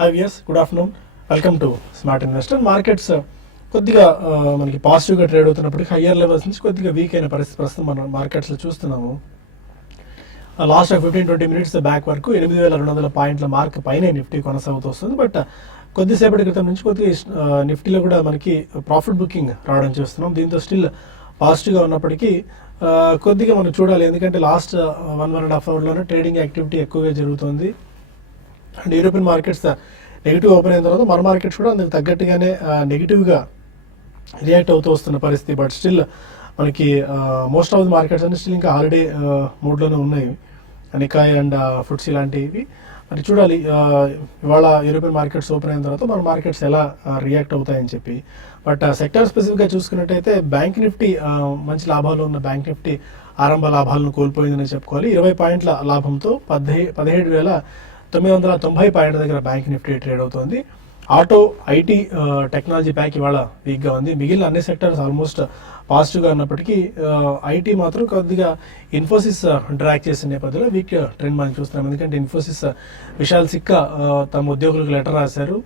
Hi viewers, good afternoon. Welcome to smart investor. Markets కొద్దిగా మనకి పాజిటివ్గా ట్రేడ్ అవుతున్నప్పటికీ హయ్యర్ లెవెల్స్ నుంచి కొద్దిగా వీక్ అయిన పరిస్థితి ప్రస్తుతం మనం మార్కెట్స్లో చూస్తున్నాము. లాస్ట్ 15-20 మినిట్స్ బ్యాక్ వరకు 8,200 పాయింట్ల మార్క్ పైనే నిఫ్టీ కొనసాగుతూ వస్తుంది. బట్ కొద్దిసేపటి క్రితం నుంచి కొద్దిగా నిఫ్టీలో కూడా మనకి ప్రాఫిట్ బుకింగ్ రావడం చూస్తున్నాం. దీంతో స్టిల్ పాజిటివ్గా ఉన్నప్పటికీ కొద్దిగా మనం చూడాలి, ఎందుకంటే లాస్ట్ 1.5 అవర్లోనే ట్రేడింగ్ యాక్టివిటీ ఎక్కువగా జరుగుతుంది. And European markets negative open అయిన తర్వాత మన మార్కెట్స్ కూడా అందుకు తగ్గట్టుగానే నెగిటివ్గా రియాక్ట్ అవుతూ వస్తున్న పరిస్థితి. బట్ స్టిల్ మనకి మోస్ట్ ఆఫ్ ది మార్కెట్స్ అన్ని స్టిల్ ఇంకా హాలిడే మూడ్లోనే ఉన్నాయి. నికాయ్ అండ్ ఫుడ్స్ ఇలాంటివి మరి చూడాలి ఇవాళ యూరోపియన్ మార్కెట్స్ ఓపెన్ అయిన తర్వాత మన మార్కెట్స్ ఎలా రియాక్ట్ అవుతాయని చెప్పి. బట్ సెక్టర్ స్పెసిఫిక్గా చూసుకున్నట్టయితే బ్యాంక్ నిఫ్టీ మంచి లాభాలు ఉన్న బ్యాంక్ నిఫ్టీ ఆరంభ లాభాలను కోల్పోయిందని చెప్పుకోవాలి. 20 పాయింట్ల లాభంతో 17,990 పాయింట్ల దగ్గర బ్యాంక్ నిఫ్టీ ట్రేడ్ అవుతుంది. ఆటో, ఐటీ, టెక్నాలజీ ప్యాక్ ఇవాళ వీక్గా ఉంది. మిగిలిన అన్ని సెక్టర్స్ ఆల్మోస్ట్ పాజిటివ్గా ఉన్నప్పటికీ ఐటీ మాత్రం కొద్దిగా ఇన్ఫోసిస్ డ్రాక్ చేసిన నేపథ్యంలో వీక్ ట్రెండ్ మనం చూస్తున్నాం. ఎందుకంటే ఇన్ఫోసిస్ విశాల్ సిక్కా తమ ఉద్యోగులకు లెటర్ రాశారు.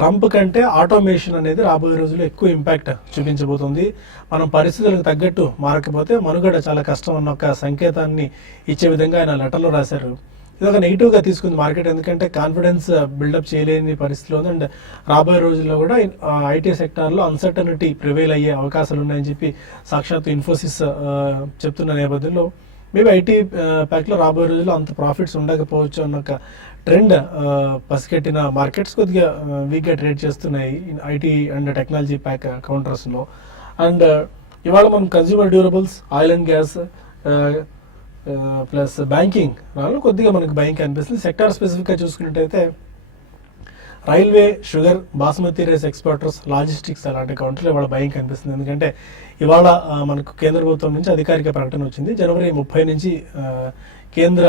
ట్రంప్ కంటే ఆటోమేషన్ అనేది రాబోయే రోజుల్లో ఎక్కువ ఇంపాక్ట్ చూపించబోతుంది. మనం పరిస్థితులకు తగ్గట్టు మారకపోతే మనుగడ చాలా కష్టం అన్న ఒక సంకేతాన్ని ఇచ్చే విధంగా ఆయన లెటర్లో రాశారు. ఇదొక నెగిటివ్గా తీసుకుంది మార్కెట్, ఎందుకంటే కాన్ఫిడెన్స్ బిల్డప్ చేయలేని పరిస్థితిలో ఉంది. అండ్ రాబోయే రోజుల్లో కూడా ఐటీ సెక్టార్లో అన్సర్టనిటీ ప్రివైల్ అయ్యే అవకాశాలు ఉన్నాయని చెప్పి సాక్షాత్ ఇన్ఫోసిస్ చెప్తున్న నేపథ్యంలో మేబీ ఐటీ ప్యాక్లో రాబోయే రోజుల్లో అంత ప్రాఫిట్స్ ఉండకపోవచ్చు అన్న ఒక ట్రెండ్ పసిగట్టిన మార్కెట్స్ కొద్దిగా వీక్గా ట్రేడ్ చేస్తున్నాయి ఐటీ అండ్ టెక్నాలజీ ప్యాక్ కౌంటర్స్లో. అండ్ ఇవాళ మనం consumer durables, oil and gas plus banking కొద్దిగా మనకు బయింగ్ కనిపిస్తుంది. సెక్టార్ స్పెసిఫిక్గా చూసుకున్నట్టయితే railway, sugar, basmati rice exporters, logistics అలాంటి కౌంటర్లు ఇవాళ బయింగ్ కనిపిస్తుంది. ఎందుకంటే ఇవాళ మనకు కేంద్ర ప్రభుత్వం నుంచి అధికారిక ప్రకటన వచ్చింది. జనవరి 30 నుంచి కేంద్ర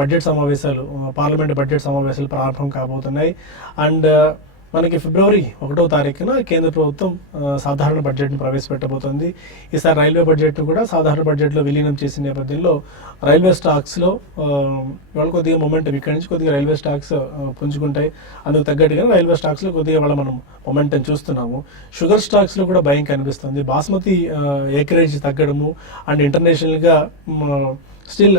బడ్జెట్ సమావేశాలు, పార్లమెంట్ బడ్జెట్ సమావేశాలు ప్రారంభం కాబోతున్నాయి. అండ్ మనకి ఫిబ్రవరి 1వ తారీఖున కేంద్ర ప్రభుత్వం సాధారణ బడ్జెట్ను ప్రవేశపెట్టబోతోంది. ఈసారి రైల్వే బడ్జెట్ను కూడా సాధారణ బడ్జెట్లో విలీనం చేసిన నేపథ్యంలో రైల్వే స్టాక్స్లో ఇవాళ కొద్దిగా మొమెంటం ఇక్కడి నుంచి కొద్దిగా రైల్వే స్టాక్స్ పుంజుకుంటాయి. అందుకు తగ్గట్టుగా రైల్వే స్టాక్స్లో కొద్దిగా ఇవాళ మనం మొమెంటం చూస్తున్నాము. షుగర్ స్టాక్స్లో కూడా భయం కనిపిస్తుంది. బాస్మతి ఏకరేజ్ తగ్గడము అండ్ ఇంటర్నేషనల్గా స్టిల్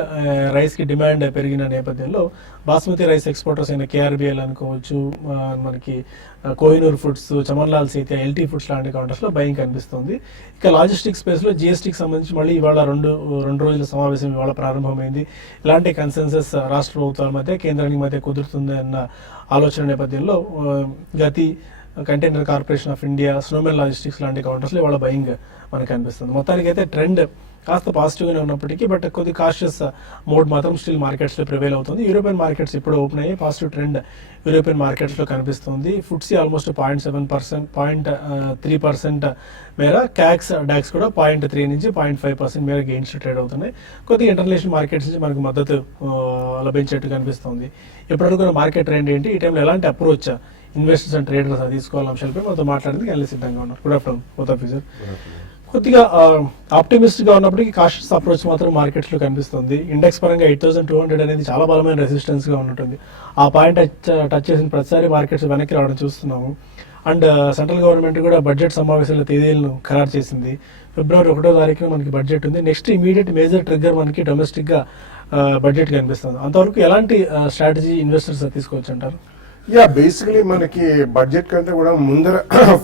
రైస్కి డిమాండ్ పెరిగిన నేపథ్యంలో బాస్మతి రైస్ ఎక్స్పోర్టర్స్ అయిన కేఆర్బిఎల్ అనుకోవచ్చు, మనకి Kohinoor foods, Chamanlal Setia, LT foods లాంటి కౌంటర్స్లో భయం కనిపిస్తుంది. ఇక లాజిస్టిక్ స్పేస్లో జిఎస్టీకి సంబంధించి మళ్ళీ ఇవాళ రెండు రోజుల సమావేశం ఇవాళ ప్రారంభమైంది. ఇలాంటి కన్సెన్సస్ రాష్ట్ర ప్రభుత్వాల మధ్య, కేంద్రానికి మధ్య కుదురుతుంది అన్న ఆలోచన నేపథ్యంలో గతి, container corporation of India, Snowman logistics లాంటి కౌంటర్స్లో ఇవాళ భయింగ్ మనకు కనిపిస్తుంది. మొత్తానికి అయితే ట్రెండ్ కాస్త పాజిటివ్గానే ఉన్నప్పటికీ బట్ కొద్ది కాషియస్ మోడ్ మాత్రం స్టిల్ మార్కెట్స్లో ప్రివైల్ అవుతుంది. యూరోపియన్ మార్కెట్స్ ఇప్పుడు ఓపెన్ అయ్యి పాజిటివ్ ట్రెండ్ యూరోపియన్ మార్కెట్స్లో కనిపిస్తుంది. ఫుట్సీ ఆల్మోస్ట్ 0.7%, 0.3% మేర, క్యాక్స్, డాక్స్ కూడా 0.3 నుంచి 0.5% మేర గెయిన్స్ ట్రేడ్ అవుతున్నాయి. కొద్దిగా ఇంటర్నేషనల్ మార్కెట్స్ నుంచి మనకు మద్దతు లభించేట్టు కనిపిస్తుంది. ఇప్పటివరకు మార్కెట్ ట్రెండ్ ఏంటి, ఈ టైంలో ఎలాంటి అప్రోచ్ ఇన్వెస్టర్స్ అండ్ ట్రేడర్స్ తీసుకోవాలని అంశాలపై మనతో మాట్లాడేందుకు ఎలా సిద్ధంగా ఉన్నారు. Good afternoon both of you sir. కొద్దిగా ఆప్టిమిస్ట్గా ఉన్నప్పటికీ కాషియస్ అప్రోచ్ మాత్రం మార్కెట్స్లో కనిపిస్తుంది. ఇండెక్స్ పరంగా 8,200 అనేది చాలా బలమైన రెసిస్టెన్స్గా ఉన్నట్టుంది. ఆ పాయింట్ టచ్ చేసిన ప్రతిసారి మార్కెట్స్ వెనక్కి రావడం చూస్తున్నాము. అండ్ సెంట్రల్ గవర్నమెంట్ కూడా బడ్జెట్ సమావేశాల తేదీలను ఖరారు చేసింది. ఫిబ్రవరి 1వ తారీఖున మనకి బడ్జెట్ ఉంది. నెక్స్ట్ ఇమీడియట్ మేజర్ ట్రిగ్గర్ మనకి డొమెస్టిక్గా బడ్జెట్ కనిపిస్తుంది. అంతవరకు ఎలాంటి స్ట్రాటజీ ఇన్వెస్టర్స్ తీసుకోవచ్చు అంటారు? బేసికలీ మనకి బడ్జెట్ కంటే కూడా ముందర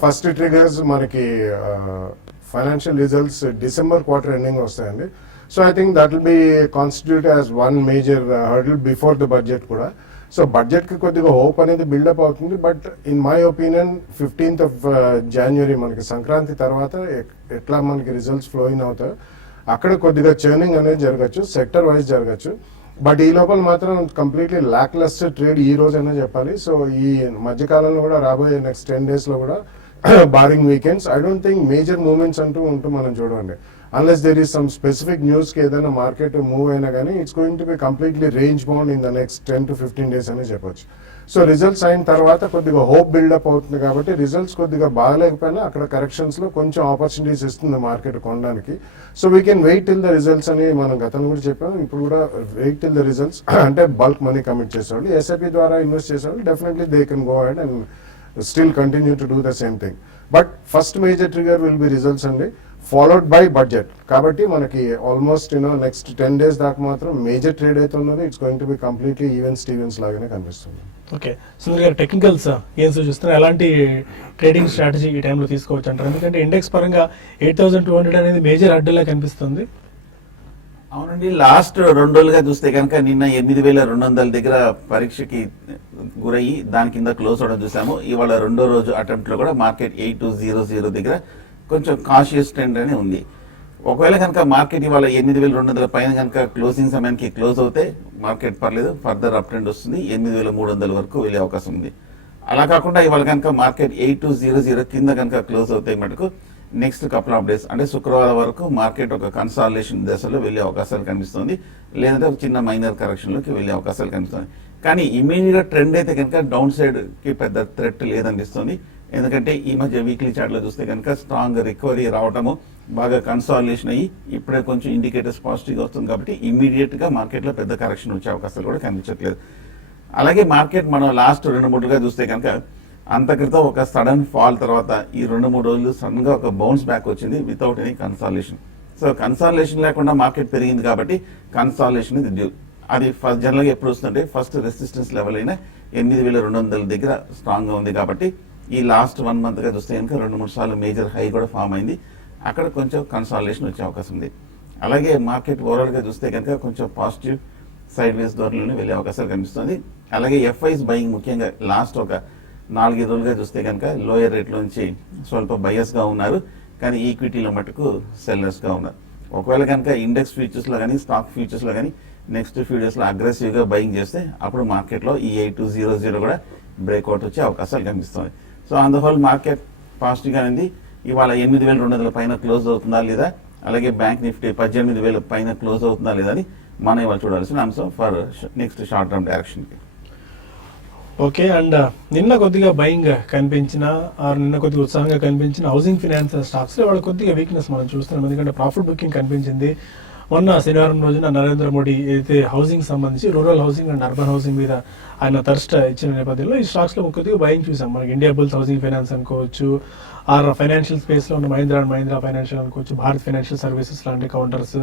ఫస్ట్ ట్రిగర్స్ మనకి financial results December quarter ending వస్తాయండి. So I think that will be constitute as one major hurdle before the budget కూడా. సో బడ్జెట్కి కొద్దిగా హోప్ అనేది బిల్డప్ అవుతుంది. But in my opinion 15th of January మనకి సంక్రాంతి తర్వాత ఎట్లా మనకి రిజల్ట్స్ ఫ్లోయింగ్ అవుతాయో అక్కడ కొద్దిగా చర్నింగ్ అనేది జరగచ్చు, సెక్టర్ వైజ్ జరగచ్చు. బట్ ఈ లోపల మాత్రం కంప్లీట్లీ ల్యాక్ లెస్టర్ ట్రేడ్ ఈ రోజైనా చెప్పాలి. సో ఈ మధ్యకాలంలో కూడా రాబోయే నెక్స్ట్ 10 days లో కూడా barring weekends I don't think major moments అంటూ మనం చూడండి. Unless there is some specific న్యూస్కి ఏదైనా మార్కెట్ మూవ్ అయినా కానీ it's going to be completely range bound in the next 10 to 15 days అని చెప్పొచ్చు. సో రిజల్ట్స్ అయిన తర్వాత కొద్దిగా హోప్ బిల్డప్ అవుతుంది కాబట్టి రిజల్ట్స్ కొద్దిగా బాగలేకపోయినా అక్కడ కరెక్షన్స్లో కొంచెం ఆపర్చునిటీస్ ఇస్తుంది మార్కెట్ కొనడానికి. So we can wait till the results అని మనం గతంలో కూడా చెప్పాము, ఇప్పుడు కూడా వెయిట్ టిల్ ద రిజల్ట్స్. అంటే బల్క్ మనీ కమిట్ చేసేవాళ్ళు, ఎస్ఐపి ద్వారా ఇన్వెస్ట్ చేసేవాళ్ళు definitely they can go ahead and still continue to do the same thing. But first major trigger will be results అండి, ఫాలోడ్ బై బడ్జెట్. కాబట్టి మనకి almost next 10 days దాకా మాత్రం major trade అయితే ఉన్నది it's going to be completely evens లాగానే కనిపిస్తుంది. Okay, Sundar గారు టెక్నికల్స్ ఏం సూచిస్తున్నారు, ఎలాంటి ట్రేడింగ్ స్ట్రాటజీ ఈ టైంలో తీసుకోవచ్చు అంటారు? ఎందుకంటే ఇండెక్స్ పరంగా 8,200 అనేది మేజర్ అడ్డులా కనిపిస్తుంది. అవునండి, లాస్ట్ 2 రోజులుగా చూస్తే కనుక నిన్న 8,200 దగ్గర పరీక్షకి గురయ్యి దాని కింద క్లోజ్ అవడం చూసాము. ఇవాళ 2వ రోజు అటెంప్ట్ లో కూడా మార్కెట్ 8,200 దగ్గర కొంచెం కాషియస్ ట్రెండ్ అని ఉంది. ఒకవేళ కనుక మార్కెట్ ఇవాళ 8,200 పైన కనుక క్లోజింగ్ సమయానికి క్లోజ్ అవుతే మార్కెట్ పర్లేదు, ఫర్దర్ అప్ ట్రెండ్ వస్తుంది, 8,300 వరకు వెళ్ళే అవకాశం ఉంది. అలా కాకుండా ఇవాళ కనుక మార్కెట్ 8,200 కింద కనుక క్లోజ్ అవుతాయి మటుకు నెక్స్ట్ కపుల్ ఆఫ్ డేస్ అంటే శుక్రవారం వరకు మార్కెట్ ఒక కన్సాలిడేషన్ దశలో వెళ్ళే అవకాశాలు కనిపిస్తుంది, లేదంటే ఒక చిన్న మైనర్ కరెక్షన్లోకి వెళ్ళే అవకాశాలు కనిపిస్తుంది. కానీ ఇమీడియట్ ట్రెండ్ అయితే కనుక డౌన్ సైడ్ కి పెద్ద థ్రెట్ లేదనిపిస్తుంది. ఎందుకంటే ఈ మధ్య వీక్లీ చార్ట్ లో చూస్తే కనుక స్ట్రాంగ్ రికవరీ రావటము, బాగా కన్సాలిడేషన్ అయ్యి ఇప్పుడే కొంచెం ఇండికేటర్స్ పాజిటివ్ గా వస్తుంది కాబట్టి ఇమీడియట్ గా మార్కెట్ లో పెద్ద కరెక్షన్ వచ్చే అవకాశాలు కూడా కనిపించట్లేదు. అలాగే మార్కెట్ మనం లాస్ట్ 2-3 చూస్తే కనుక అంత క్రితం ఒక సడన్ ఫాల్ తర్వాత ఈ 2-3 రోజులు సడన్ గా ఒక బౌన్స్ బ్యాక్ వచ్చింది without any consolidation. So consolidation లేకుండా మార్కెట్ పెరిగింది కాబట్టి కన్సాలిడేషన్ ఇది డ్యూ. అది ఫస్ట్ జనరల్ గా ఎప్పుడు వస్తుందంటే ఫస్ట్ రెసిస్టెన్స్ లెవెల్ అయిన 8,200 దగ్గర స్ట్రాంగ్ గా ఉంది కాబట్టి ఈ లాస్ట్ 1 month గా చూస్తే కనుక 2-3 సార్లు మేజర్ హై కూడా ఫామ్ అయింది, అక్కడ కొంచెం కన్సాలిడేషన్ వచ్చే అవకాశం ఉంది. అలాగే మార్కెట్ ఓవరాల్ గా చూస్తే కనుక కొంచెం పాజిటివ్ సైడ్ వేస్ ధోరణిలోనే వెళ్ళే అవకాశాలు కనిపిస్తుంది. అలాగే ఎఫ్ఐస్ బయింగ్ ముఖ్యంగా లాస్ట్ ఒక 4-5 రోజులుగా చూస్తే కనుక లోయర్ రేట్ నుంచి స్వల్ప బయస్ గా ఉన్నారు, కానీ ఈక్విటీలో మటుకు సెల్లర్స్ గా ఉన్నారు. ఒకవేళ కనుక ఇండెక్స్ ఫ్యూచర్స్ లో కానీ స్టాక్ ఫ్యూచర్స్ లో కానీ నెక్స్ట్ ఫ్యూ డేస్ లో అగ్రెసివ్ గా బయింగ్ చేస్తే అప్పుడు మార్కెట్ లో ఈ 8,200 కూడా బ్రేక్అవుట్ వచ్చే అవకాశాలు కనిపిస్తుంది. So on the whole market positive గా ఉంది. ఇవాళ 8,200 పైన క్లోజ్ అవుతుందా లేదా, అలాగే బ్యాంక్ నిఫ్టీ 18,000 పైన క్లోజ్ అవుతుందా లేదా అని మనం ఇవాళ చూడాల్సిన అంశం for next short term direction కి. ఓకే, అండ్ నిన్న కొద్దిగా బయింగ్ కనిపించిన నిన్న కొద్దిగా ఉత్సాహంగా కనిపించిన హౌసింగ్ ఫైనాన్స్ స్టాక్స్ లో వాళ్ళ కొద్దిగా వీక్నెస్ మనం చూస్తున్నాం. ఎందుకంటే ప్రాఫిట్ బుకింగ్ కనిపించింది. మొన్న శనివారం రోజున నరేంద్ర మోడీ ఏదైతే హౌసింగ్ సంబంధించి rural housing and urban housing మీద ఆయన థర్స్ట్ ఇచ్చిన నేపథ్యంలో ఈ స్టాక్స్ లో కొద్దిగా బయింగ్ చూసాం. మనకి ఇండియా బుల్స్ హౌసింగ్ ఫైనాన్స్ అనుకోవచ్చు, ఆర్ ఫైనాన్షియల్ స్పేస్ లో ఉన్న మహీంద్రా అండ్ మహీంద్రా ఫైనాన్షియల్ అనుకోవచ్చు, భారత్ ఫైనాన్షియల్ సర్వీసెస్ లాంటి కౌంటర్స్,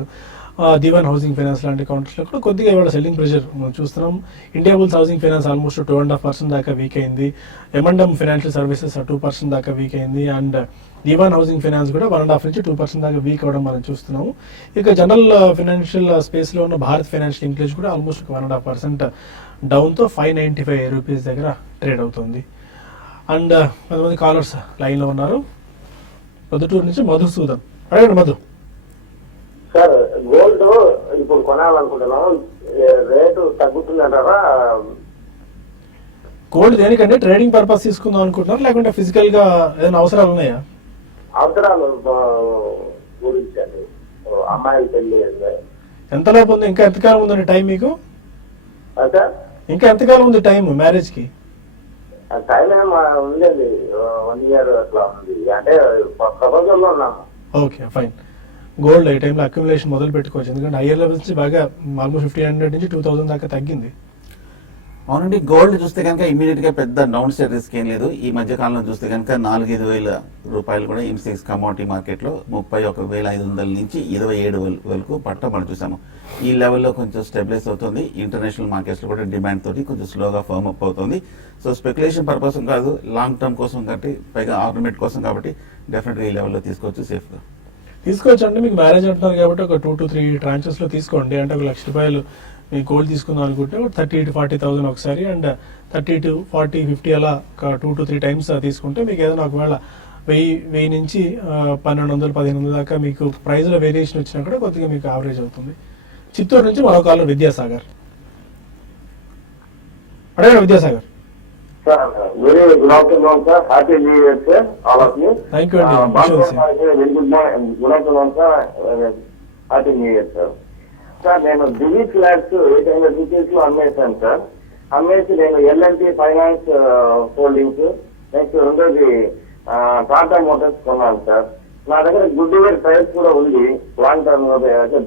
దివాన్ హౌసింగ్ ఫైనాన్స్ లాంటి కౌంటర్స్ లో కూడా కొద్దిగా ఇవాళ సెల్లింగ్ ప్రెషర్ మనం చూస్తున్నాం. India bulls housing finance almost 2.5% దాకా వీక్ అయింది. M&M ఫైనాన్షియల్ సర్వీసెస్ 2% దాకా వీక్ అయింది. అండ్ దివాన్ హౌసింగ్ ఫైనాన్స్ కూడా 1.5 నుంచి 2% దాకా వీక్ అవడం మనం చూస్తున్నాము. ఇక జనరల్ ఫైనాన్షియల్ స్పేస్ లో ఉన్న భారత్ ఫైనాన్షియల్ ఇంక్రీజ్ కూడా ఆల్మోస్ట్ 1.5% డౌన్ తో 595 రూపీస్ దగ్గర ట్రేడ్ అవుతుంది. అండ్ కొంతమంది కాలర్స్ లైన్ లో ఉన్నారు. పొద్దుటూరు నుంచి మధుసూదన్, అడగండి మధు. సార్, గోల్డ్ ఇప్పుడు కొనాలనుకుంటున్నాం, రేటు తగ్గుతుందంటారా? గోల్డ్ దేనికంటే ట్రేడింగ్ పర్పస్ తీసుకుందాం అనుకుంటున్నారు, లేకుంటే ఫిజికల్ గా ఏదైనా అవసరాలు ఉన్నాయా? అవసరాలు గురించి అండి, అమ్మాయిలు పెళ్లి. ఎంతలోపు ఉంది? ఇంకా ఎంతకాలం ఉందండి టైం మీకు? సార్, ఇంకా ఎంతకాలం ఉంది టైం మ్యారేజ్ కి? టైం ఏం ఉండేది, 1 year అట్లా ఉంది. అంటే ప్రపంచంలో ఉన్నాము. Okay, fine. గోల్డ్ ఈ టైంలో అక్యుములేషన్ మొదలు పెట్టుకోవచ్చు, ఎందుకంటే హైయర్ లెవెల్స్ నుంచి బాగా ఆల్మోస్ట్ 1,500 నుంచి 2,000 దాకా తగ్గింది. అవునండి, గోల్డ్ చూస్తే కనుక ఇమీడియట్ గా పెద్ద డౌన్ సైడ్ రిస్క్ ఏం లేదు. ఈ మధ్య కాలంలో చూస్తే కనుక 4-5 వేల రూపాయలు కూడా M6 కమోడిటీ మార్కెట్ లో 31,500 నుంచి 27,000 వరకు పట్టడం మనం చూసాము. ఈ లెవెల్లో కొంచెం స్టెబిలైజ్ అవుతుంది. ఇంటర్నేషనల్ మార్కెట్స్ లో కూడా డిమాండ్ తోటి కొంచెం స్లోగా ఫర్మ్ అప్ అవుతుంది. సో స్పెక్యులేషన్ పర్పస్ కాదు, లాంగ్ టర్మ్ కోసం కాబట్టి, పైగా ఆర్నమెంట్ కోసం కాబట్టి డెఫినెట్ గా ఈ లెవెల్లో తీసుకోవచ్చు సేఫ్ గా. తీసుకోవచ్చు అంటే మీకు మ్యారేజ్ అంటున్నారు కాబట్టి ఒక 2 to 3 ట్రాంచెస్ లో తీసుకోండి. అంటే ₹1,00,000 మీ గోల్డ్ తీసుకుందాం అనుకుంటే 30,000 to 40,000 ఒకసారి, అండ్ 30 to 40, 50 అలా ఒక 2 to 3 టైమ్స్ తీసుకుంటే మీకు ఏదైనా ఒకవేళ 1000 నుంచి 1,200, 1,500 దాకా మీకు ప్రైస్ లో వేరియేషన్ వచ్చినా కూడా కొద్దిగా మీకు యావరేజ్ అవుతుంది. చిత్తూరు నుంచి మరో కాలం విద్యాసాగర్, అడగండి Vidyasagar. Sir, very good afternoon, sir. Happy New Year, sir. All of you. Thank you, Andy. Bangla Sure, sir. very good morning. Good afternoon, sir. Happy New Year, sir. Sir నేను దివీ flats 800 rupees లో అమ్మేశాను sir. అమ్మేసి నేను L&T finance holdings, next రెండోది Tata Motors కొన్నాను sir. నా దగ్గర గుడ్డివేర్ tyres కూడా ఉంది, లాంగ్ టర్మ్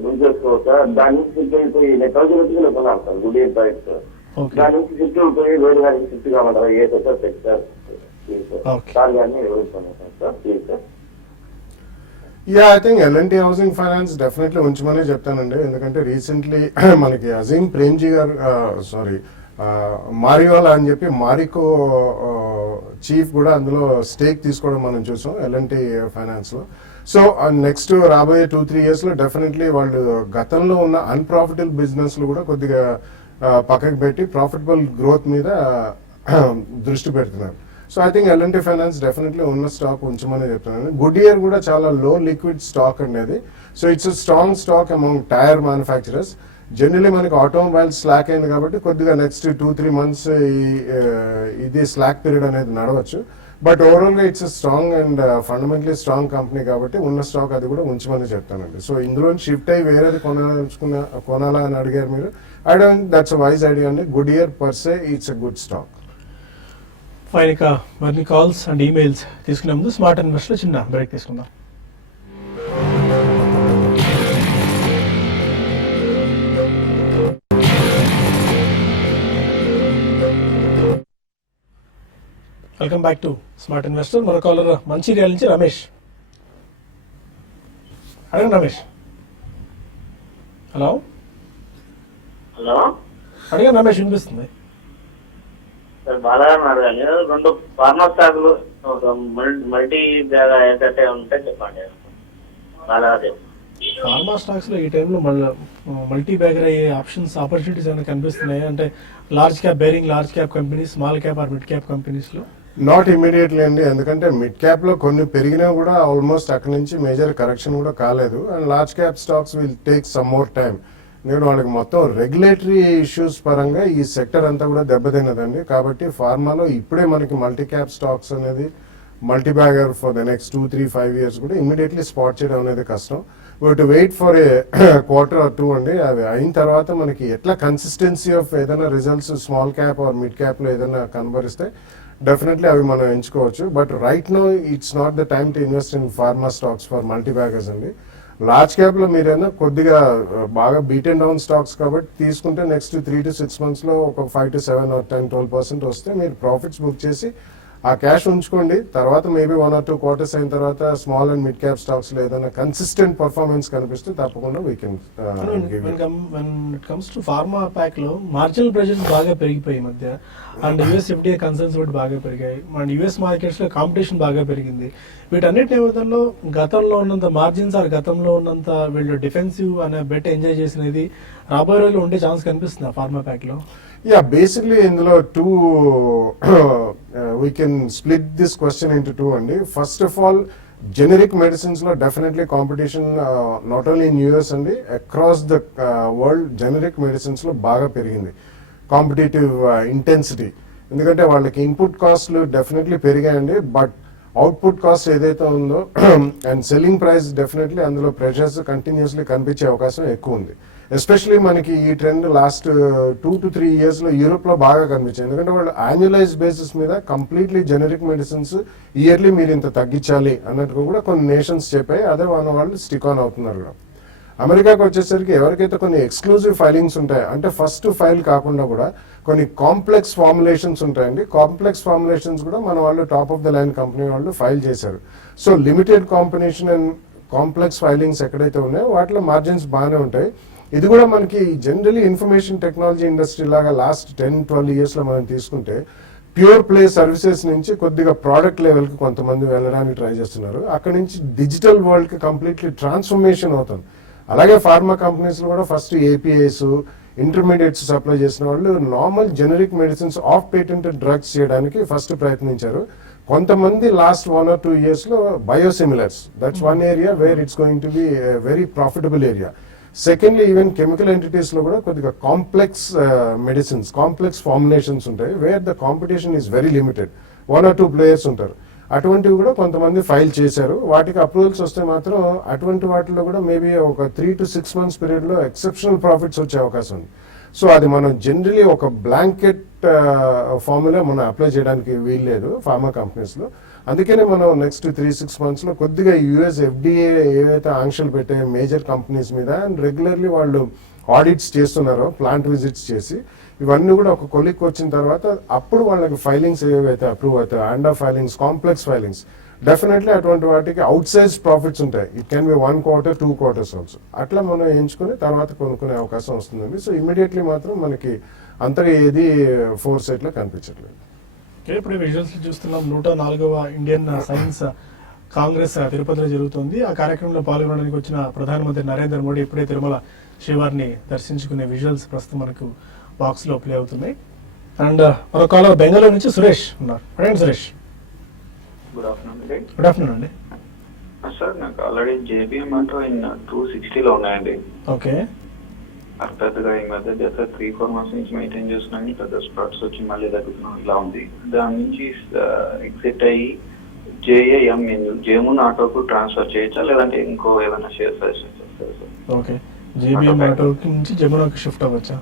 బిల్ చేసుకోవచ్చు సార్. దాని నుంచి షిఫ్ట్ అయిపోయి నేను 1000 రూపీస్ లో కొన్నాను సార్ గుడ్డివేర్ టైర్స్. ఓకే. దాని నుంచి షిఫ్ట్ అయిపోయి వేరే గారికి షిఫ్ట్ కామంటారా? ఏ sir sir please sir. Okay. Sir గారిని వివరిస్తున్నాను sir please sir. Yeah, I think L&T housing finance definitely ఉంచమనే చెప్తానండి. ఎందుకంటే రీసెంట్లీ మనకి అజీం ప్రేమ్జీ గారు మారివాలా అని చెప్పి మారికో చీఫ్ కూడా అందులో స్టేక్ తీసుకోవడం మనం చూసాం L&T ఫైనాన్స్ లో. సో నెక్స్ట్ రాబోయే 2-3 years లో డెఫినెట్లీ వాళ్ళు గతంలో ఉన్న అన్ప్రాఫిటబుల్ బిజినెస్ లు కూడా కొద్దిగా పక్కకు పెట్టి ప్రాఫిటబుల్ గ్రోత్ మీద దృష్టి పెడుతున్నారు. So I think L&T finance definitely ఉన్న స్టాక్ ఉంచమని చెప్తున్నాను. గుడ్ఇయర్ కూడా చాలా లో లిక్విడ్ స్టాక్ అనేది. So it's strong stock among tyre manufacturers. Generally మనకి ఆటోమొబైల్స్ స్లాక్ అయింది కాబట్టి కొద్దిగా నెక్స్ట్ 2-3 months ఇది స్లాక్ పీరియడ్ అనేది నడవచ్చు. బట్ ఓవరాల్ గా it's strong and fundamentally strong company కాబట్టి ఉన్న స్టాక్ అది కూడా ఉంచమని చెప్తానండి. సో ఇందులో షిఫ్ట్ అయ్యి వేరేది కొనాలా అని అడిగారు మీరు. I don't that's wise idea అండి. Goodyear per se it's a good stock. Fine. ఇక మరిన్ని కాల్స్ అండ్ ఈమెయిల్స్ తీసుకునే ముందు స్మార్ట్ ఇన్వెస్టర్ చిన్న బ్రేక్ తీసుకుందాం. Welcome back to smart investor. మరో కాలర్ మంచిర్యాల నుంచి రమేష్. అడగండి రమేష్. హలో హలో అడగండి రమేష్, వినిపిస్తుంది. సార్ బాలాగా అడగాలి. 2 ఫార్మా స్టాకులు మల్టీ బ్యాగ్ ఏంటంటే ఉంటే చెప్పండి. బాలాగా ఫార్మా స్టాక్స్ లో ఈ టైంలో మల్టీ బ్యాగర్ అయ్యే ఆపర్చునిటీస్ ఏమైనా కనిపిస్తున్నాయి అంటే large cap bearing large cap companies, small cap or mid cap companies లో? నాట్ ఇమీడియట్లీ అండి. ఎందుకంటే మిడ్ క్యాప్ లో కొన్ని పెరిగినా కూడా ఆల్మోస్ట్ అక్కడి నుంచి మేజర్ కరెక్షన్ కూడా కాలేదు. And large cap stocks will take some more time. నేను వాళ్ళకి మొత్తం రెగ్యులేటరీ ఇష్యూస్ పరంగా ఈ సెక్టర్ అంతా కూడా దెబ్బతిన్నదండి. కాబట్టి ఫార్మాలో ఇప్పుడే మనకి మల్టీ క్యాప్ స్టాక్స్ అనేది multi bagger for the next 2-3-5 years కూడా ఇమీడియట్లీ స్పాట్ చేయడం అనేది కష్టం. To wait for a quarter or 2 అండి. అవి అయిన తర్వాత మనకి ఎట్లా కన్సిస్టెన్సీ ఆఫ్ ఏదైనా results small cap or mid cap లో ఏదైనా కనబరిస్తే డెఫినెట్లీ అవి మనం ఎంచుకోవచ్చు. But right now it's not the time to invest in pharma stocks for multi baggers అండి. లార్జ్ క్యాప్ లో మీరైనా కొద్దిగా బాగా బీట్ అండ్ డౌన్ స్టాక్స్ కాబట్టి తీసుకుంటే నెక్స్ట్ 3 to 6 months లో ఒక 5 to 7 or 10-12% వస్తే మీరు ప్రాఫిట్స్ బుక్ చేసి ఆ క్యాష్ ఉంచుకోండి. తర్వాత మేబీ 1 or 2 quarters అయిన తర్వాత small and mid cap stocks లో ఏదైనా కన్సిస్టెంట్ పర్ఫార్మెన్స్ కనిపిస్తే తప్పకుండా we can it comes to pharma pack లో మార్జినల్ ప్రెషర్స్ బాగా పెరిగిపోయి ఈ మధ్య. అండ్ యుఎస్ ఎఫ్డిఏ కన్సర్న్స్ కూడా బాగా పెరిగాయి. అండ్ యుఎస్ మార్కెట్స్ లో కాంపిటీషన్ బాగా పెరిగింది. వీటన్నిటి నేపథ్యంలో గతంలో ఉన్నంత మార్జిన్స్ ఆర్ గతంలో ఉన్నంత వీళ్ళు డిఫెన్సివ్ అనే బెట్ ఎంజాయ్ చేసినది రాబోయే రోజుల్లో ఉండే ఛాన్స్ కనిపిస్తుంది ఫార్మా ప్యాక్ లో. యా, బేసిక్లీ ఇందులో we can split this question into 2 అండి. First of all generic medicines లో definitely competition not only in US అండి, across the world generic medicines లో బాగా పెరిగింది కాంపిటేటివ్ ఇంటెన్సిటీ. ఎందుకంటే వాళ్ళకి ఇన్పుట్ కాస్ట్లు డెఫినెట్లీ పెరిగాయండి. బట్ అవుట్పుట్ కాస్ట్ ఏదైతే ఉందో అండ్ సెల్లింగ్ ప్రైస్ డెఫినెట్లీ అందులో ప్రెషర్స్ కంటిన్యూస్లీ కనిపించే అవకాశం ఎక్కువ ఉంది. ఎస్పెషలీ మనకి ఈ ట్రెండ్ లాస్ట్ 2 to 3 years లో యూరోప్ లో బాగా కనిపించింది. ఎందుకంటే వాళ్ళు యాన్యులైజ్ బేసిస్ మీద కంప్లీట్లీ జెనరిక్ మెడిసిన్స్ ఇయర్లీ మీరు ఇంత తగ్గించాలి అన్నట్టుగా కూడా కొన్ని నేషన్స్ చెప్పాయి. అదే వాళ్ళు స్టిక్ ఆన్ అవుతున్నారు కూడా. అమెరికాకి వచ్చేసరికి ఎవరికైతే కొన్ని ఎక్స్క్లూజివ్ ఫైలింగ్స్ ఉంటాయి అంటే ఫస్ట్ ఫైల్ కాకుండా కూడా కొన్ని కాంప్లెక్స్ ఫార్ములేషన్స్ ఉంటాయండి. కాంప్లెక్స్ ఫార్ములేషన్స్ కూడా మన వాళ్ళు top of the line company వాళ్ళు ఫైల్ చేశారు. So limited combination and complex filings ఎక్కడైతే ఉన్నాయో వాటిలో మార్జిన్స్ బాగానే ఉంటాయి. ఇది కూడా మనకి జనరలీ ఇన్ఫర్మేషన్ టెక్నాలజీ ఇండస్ట్రీ లాగా లాస్ట్ 10-12 years లో మనం తీసుకుంటే ప్యూర్ ప్లే సర్వీసెస్ నుంచి కొద్దిగా ప్రోడక్ట్ లెవెల్కి కొంతమంది వెళ్ళడానికి ట్రై చేస్తున్నారు. అక్కడ నుంచి డిజిటల్ వరల్డ్కి కంప్లీట్లీ ట్రాన్స్ఫర్మేషన్ అవుతుంది. అలాగే ఫార్మా కంపెనీస్లో కూడా ఫస్ట్ ఏపీఐస్ ఇంటర్మీడియట్స్ సప్లై చేసిన వాళ్ళు normal generic medicines of patented drugs చేయడానికి ఫస్ట్ ప్రయత్నించారు. కొంతమంది లాస్ట్ 1 or 2 years లో biosimilars, that's one area where it's going to be very profitable area. Secondly even chemical entities లో కూడా కొద్దిగా కాంప్లెక్స్ మెడిసిన్స్, కాంప్లెక్స్ ఫార్ములేషన్స్ ఉంటాయి, wear the competition is very limited, 1 or 2 players ఉంటారు. అటువంటివి కూడా కొంతమంది file చేశారు. వాటికి అప్రూవల్స్ వస్తే మాత్రం అటువంటి వాటిలో కూడా మేబీ ఒక 3 to 6 months పీరియడ్ లో ఎక్సెప్షనల్ ప్రాఫిట్స్ వచ్చే అవకాశం ఉంది. సో అది మనం జనరలీ ఒక బ్లాంకెట్ ఫార్ములా మనం అప్లై చేయడానికి వీల్లేదు ఫార్మా కంపెనీస్ లో. అందుకనే మనం నెక్స్ట్ 3-6 months లో కొద్దిగా యుఎస్ FDA ఏవైతే ఆంక్షలు పెట్టే మేజర్ కంపెనీస్ మీద అండ్ రెగ్యులర్లీ వాళ్ళు ఆడిట్స్ చేస్తున్నారో, ప్లాంట్ విజిట్స్ చేసి ఇవన్నీ కూడా ఒక కొలిక్ వచ్చిన తర్వాత అప్పుడు వాళ్ళకి ఫైలింగ్స్ ఏవైతే అప్రూవ్ అవుతాయి, under filings, complex filings, definitely అటువంటి వాటికి అవుట్ సైజ్ ప్రాఫిట్స్ ఉంటాయి. It can be 1 quarter 2 quarters also. అట్లా మనం ఎంచుకుని తర్వాత కొనుక్కునే అవకాశం వస్తుందండి. సో ఇమీడియట్లీ మాత్రం మనకి అంతగా ఏది ఫోర్ సైట్ లో కనిపించట్లేదు. ఇప్పుడు విజువల్స్ చూస్తున్నాం 104వ ఇండియన్ సైన్స్ కాంగ్రెస్ తిరుపతిలో జరుగుతుంది. ఆ కార్యక్రమంలో పాల్గొనడానికి వచ్చిన ప్రధానమంత్రి నరేంద్ర మోడీ ఇప్పుడే తిరుమల శ్రీవారిని దర్శించుకునే విజువల్స్ ప్రస్తుతం మనకు బాక్స్ లో ప్లే అవుతున్నాయి. అండ్ మరో కాలర్ బెంగళూరు నుంచి సురేష్ ఉన్నారు. అడగండి సురేష్. గుడ్ ఆఫ్టర్నూన్ అండి. గుడ్ ఆఫ్టర్నూన్ అండి. సార్ నాకు ఆల్రెడీ JBM ఆటో ఇన్ 260 లో ఉన్నాయండి. ఓకే. పెద్దగా ఈ మధ్య గత 3-4 months నుంచి మెయింటైన్ చేస్తున్నాను, పెద్ద స్పాట్స్ వచ్చి మళ్ళీ తగ్గుతున్నాం, ఇలా ఉంది. దాని నుంచి ఎగ్జిట్ అయ్యి JAM జేమున్ ఆటోకు ట్రాన్స్ఫర్ చేయొచ్చా, లేదంటే ఇంకో ఏదైనా షేర్ సజెషన్ చేస్తారు సార్? ఓకే. JBM ఆటో నుంచి జమునాకి షిఫ్ట్ అవ్వచ్చా?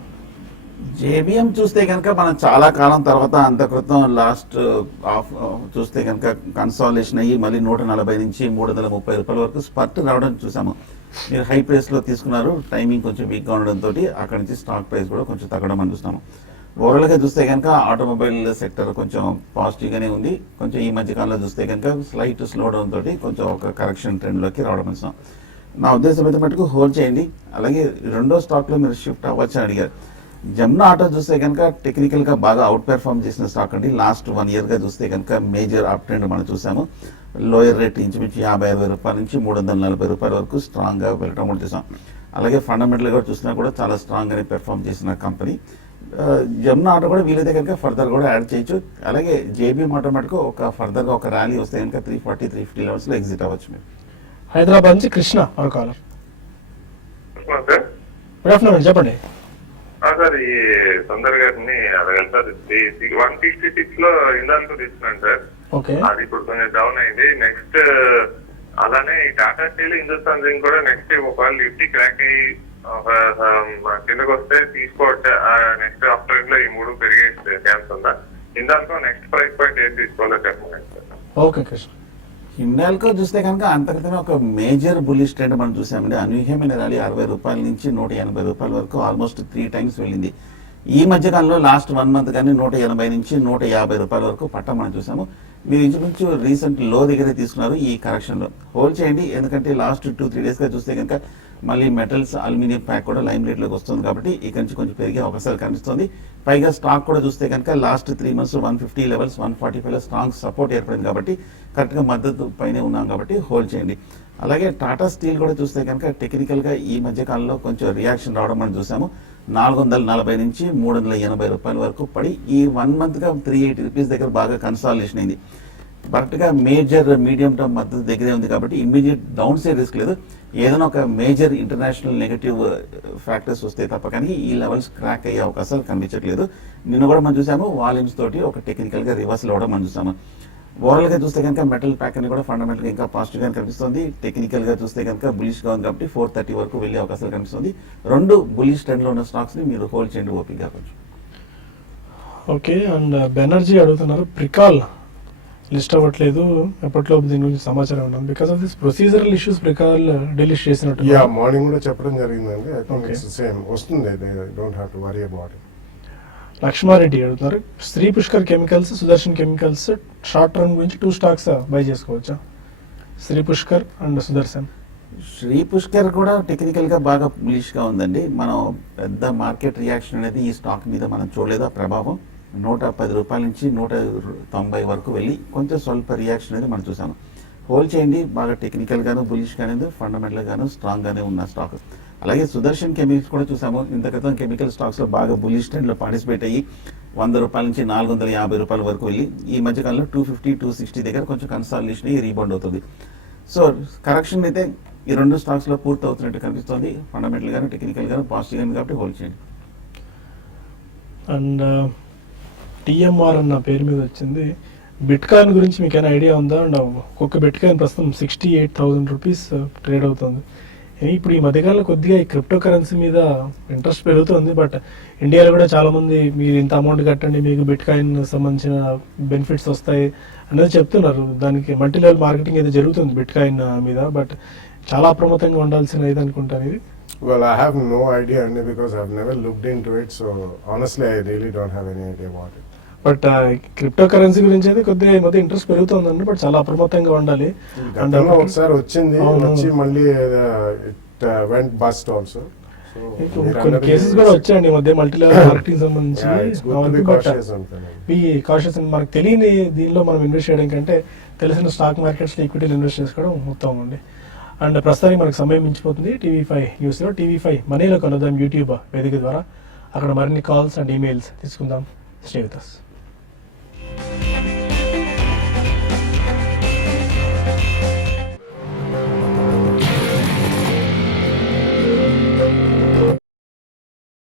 JBM చూస్తే కనుక మనం చాలా కాలం తర్వాత అంత క్రితం లాస్ట్ చూస్తే కనుక కన్సాలిడేషన్ అయ్యి మళ్ళీ 140 నుంచి 330 రూపాయల వరకు స్పర్ట్ రావడం చూసాము. మీరు హై ప్రైస్ లో తీసుకున్నారు, టైమింగ్ కొంచెం వీక్ గా ఉండడంతో అక్కడ నుంచి స్టాక్ ప్రైస్ కూడా కొంచెం తగ్గడం అని చూస్తున్నాము. ఓవరాల్ గా చూస్తే కనుక ఆటోమొబైల్ సెక్టర్ కొంచెం పాజిటివ్ గానే ఉంది. కొంచెం ఈ మధ్య కాలంలో చూస్తే కనుక స్లైట్ స్లో డౌన్ తోటి కొంచెం ఒక కరెక్షన్ ట్రెండ్ లోకి రావడం చూస్తున్నాం. నా ఉద్దేశం అయితే మటుకు హోల్డ్ చేయండి. అలాగే రెండో స్టాక్ లో మీరు షిఫ్ట్ అవ్వచ్చు అని అడిగారు. జమునా ఆటో చూస్తే కనుక టెక్నికల్ గా బాగా అవుట్ పెర్ఫార్మ్ చేసిన స్టాక్ అండి. లాస్ట్ 1 year గా చూస్తే కనుక మేజర్ అప్ ట్రెండ్ మనం చూసాము. లోయర్ రేట్ ఇంచుమించు 50-60 రూపాయల నుంచి 340 రూపాయల వరకు స్ట్రాంగ్ గా వెళ్ళడం కూడా చూసాం. అలాగే ఫండమెంటల్ గా చూసినా కూడా చాలా స్ట్రాంగ్ గానే పెర్ఫార్మ్ చేసిన కంపెనీ. జమునా ఆటో కూడా వీలైతే కనుక ఫర్దర్ కూడా యాడ్ చేయొచ్చు. అలాగే JBM ఆటో మటుకు ఒక ఫర్దర్ గా ఒక ర్యాలీ వస్తే కనుక 340-350 లెవెల్స్ లో ఎగ్జిట్ అవ్వచ్చు మీరు. హైదరాబాద్ నుంచి కృష్ణ మరో కాలర్. సార్ గుడ్ ఆఫ్టర్నూన్, చెప్పండి. సార్ ఈ సుందర్ గారిని అడగాలి సార్. 166 లో ఇందాక తీసుకున్నాను సార్. ఓకే. అది ఇప్పుడు కొంచెం డౌన్ అయింది. నెక్స్ట్ అలానే ఈ టాటా స్టీల్, హిందుస్థాన్ జింక్ కూడా నెక్స్ట్ ఒకవేళ నిఫ్టీ క్రాక్ అయ్యి కిందకు వస్తే తీసుకోవచ్చు. నెక్స్ట్ ఆఫ్టర్ లో ఈ 3 పెరిగే ఛాన్స్ ఉందా? ఇందాక నెక్స్ట్ ప్రైస్ పాయింట్ ఏం తీసుకోవాలో చెప్పండి సార్. ఓకే కృష్ణ. హిండాల్కో చూస్తే కనుక అంతర్గతంగా ఒక మేజర్ బుల్లిష్ ట్రెండ్ మనం చూసామండి. అనూహ్యమైన ర్యాలీ 60 రూపాయల నుంచి 180 రూపాయల వరకు ఆల్మోస్ట్ 3 times వెళ్ళింది. ఈ మధ్య కాలంలో లాస్ట్ 1 month కానీ 180 నుంచి 150 రూపాయల వరకు పట్టం మనం చూసాము. మీరు ఇంచుమించు రీసెంట్ లో దగ్గరే తీసుకున్నారు ఈ కరెక్షన్ లో. హోల్డ్ చేయండి, ఎందుకంటే లాస్ట్ 2-3 days గా చూస్తే కనుక మళ్ళీ మెటల్స్, అల్యూమినియం ప్యాక్ కూడా లైమ్ రేట్ లోకి వస్తుంది కాబట్టి ఇక్కడ నుంచి కొంచెం పెరిగే అవకాశాలు కనిపిస్తుంది. పైగా స్టాక్ కూడా చూస్తే కనుక లాస్ట్ 3 months 150 లెవెల్స్ 145 లో స్ట్రాంగ్ సపోర్ట్ ఏర్పడింది కాబట్టి కరెక్ట్ గా మద్దతు పైనే ఉన్నాం కాబట్టి హోల్డ్ చేయండి. అలాగే టాటా స్టీల్ కూడా చూస్తే కనుక టెక్నికల్ గా ఈ మధ్య కాలంలో కొంచెం రియాక్షన్ రావడం మనం చూసాము. 440 నుంచి 380 రూపాయల వరకు పడి ఈ 1 month గా 380 రూపీస్ దగ్గర బాగా కన్సాలిడేషన్ అయింది. కరెక్ట్ గా మేజర్ మీడియం టర్మ్ మద్దతు దగ్గరే ఉంది కాబట్టి ఇమ్మీడియట్ డౌన్ సైడ్ రిస్క్ లేదు. ఏదైనా ఒక మేజర్ ఇంటర్నేషనల్ నెగటివ్ ఫ్యాక్టర్స్ వస్తే తప్ప కానీ ఈ లెవెల్స్ క్రాక్ అయ్యే అవకాశాలు కనిపించట్లేదు. నిన్న కూడా మనం చూసాము వాల్యూమ్స్ తోటి ఒక టెక్నికల్ గా రివర్సల్ అవ్వడం మనం చూసాము. ఓవరాల్ గా చూస్తే కనుక మెటల్ ప్యాక్ అని కూడా ఫండమెంటల్ గా ఇంకా పాజిటివ్ గా కనిపిస్తుంది. టెక్నికల్ గా చూస్తే కనుక బులిష్ గా ఉంది కాబట్టి 430 వరకు వెళ్ళే అవకాశాలు కనిపిస్తుంది. 2 బులిష్ ట్రెండ్ లో ఉన్న స్టాక్స్ ని మీరు హోల్డ్ చేయండి ఓపిక కొంచెం. ఓకే. అండ్ బెనర్జీ అడుగుతున్నారు, ప్రికాల్ లిస్ట్ అవ్వట్లేదు, ఎప్పటిలోపు దీని గురించి సమాచారం ఉన్నాం. Because of this procedural issues Pricol delete చేసినట్టు. యా, మార్నింగ్ కూడా చెప్పడం జరిగిందండి. I think Okay. It's same వస్తుంది. Don't have to worry about it. Lakshma Reddy అడుగుతున్నారు, Shri Pushkar chemicals, Sudarshan chemicals short term గురించి 2 stocks బై చేసుకోవచ్చా? శ్రీ పుష్కర్ అండ్ సుదర్శన్. శ్రీ పుష్కర్ కూడా టెక్నికల్ గా బాగా బులిష్ గా ఉందండి. మనం పెద్ద మార్కెట్ రియాక్షన్ అనేది ఈ స్టాక్ మీద మనం చూడలేదు. ఆ ప్రభావం 110 రూపాయల నుంచి 190 వరకు వెళ్ళి కొంచెం స్వల్ప రియాక్షన్ అనేది మనం చూసాము. హోల్డ్ చేయండి. బాగా టెక్నికల్ గాను బులిష్ గానే ఫండమెంటల్ గాను స్ట్రాంగ్ గానే ఉన్న స్టాక్. అలాగే సుదర్శన్ కెమికల్స్ కూడా చూసాము. ఇంత క్రితం కెమికల్ స్టాక్స్ లో బాగా బులిష్ ట్రెండ్ లో పార్టిసిపేట్ అయ్యి 100 రూపాయల నుంచి 450 రూపాయల వరకు వెళ్ళి ఈ మధ్య కాలంలో 250-260 దగ్గర కొంచెం కన్సాలిడేషన్ అయ్యి రీబౌండ్ అవుతుంది. సో కరెక్షన్ అయితే ఈ రెండు స్టాక్స్ లో పూర్తి అవుతున్నట్టు కనిపిస్తుంది. ఫండమెంటల్ గాను టెక్నికల్ గాను పాజిటివ్ గాను కాబట్టి హోల్డ్ చేయండి. అండ్ టిఎంఆర్ అన్న పేరు మీద వచ్చింది. బిట్ కాయిన్ గురించి మీకు ఏమైనా ఐడియా ఉందా? అండ్ ఒక్కొక్క బిట్ కాయిన్ ప్రస్తుతం 68,000 రూపీస్ ట్రేడ్ అవుతుంది. ఇప్పుడు ఈ మధ్యకాలంలో కొద్దిగా ఈ క్రిప్టో కరెన్సీ మీద ఇంట్రెస్ట్ పెరుగుతుంది. బట్ ఇండియాలో కూడా చాలా మంది మీరు ఇంత అమౌంట్ కట్టండి మీకు బిట్ కాయిన్ సంబంధించిన బెనిఫిట్స్ వస్తాయి అనేది చెప్తున్నారు. దానికి మల్టీ లెవెల్ మార్కెటింగ్ అయితే జరుగుతుంది బిట్ కాయిన్ మీద. బట్ చాలా అప్రమత్తంగా ఉండాల్సిన ఇది అనుకుంటాను ఇది. Well, I have no idea because I've never looked into it. So honestly, I really don't have any idea about it. But crypto currency గురించి అయితే కొద్దిగా ఈ మధ్య ఇంట్రెస్ట్ పెరుగుతుందండి. బట్ చాలా అప్రమత్తంగా ఉండాలి. అండ్ గతంలో ఒకసారి వచ్చింది, అవును. వచ్చి మళ్ళీ ఇట్ వెంట్ బస్ట్ ఆల్సో. కొన్ని కేసెస్ కూడా వచ్చాయండి ఈ మధ్య మల్టీ లెవెల్ మార్కెటింగ్ సంబంధించి. కాషియస్ మనకు తెలియని దీనిలో మనం ఇన్వెస్ట్ చేయడం కంటే తెలిసిన స్టాక్ మార్కెట్స్లో ఈక్విటీలు ఇన్వెస్ట్ చేసుకోవడం ఉత్తమం అండి. అండ్ ప్రస్తుతానికి మనకు సమయం మించిపోతుంది. టీవీ5 న్యూస్లో టీవీ5 మనీలో కలుద్దాం యూట్యూబ్ వేదిక ద్వారా. అక్కడ మరిన్ని కాల్స్ అండ్ ఈమెయిల్స్ తీసుకుందాం. Stay with us.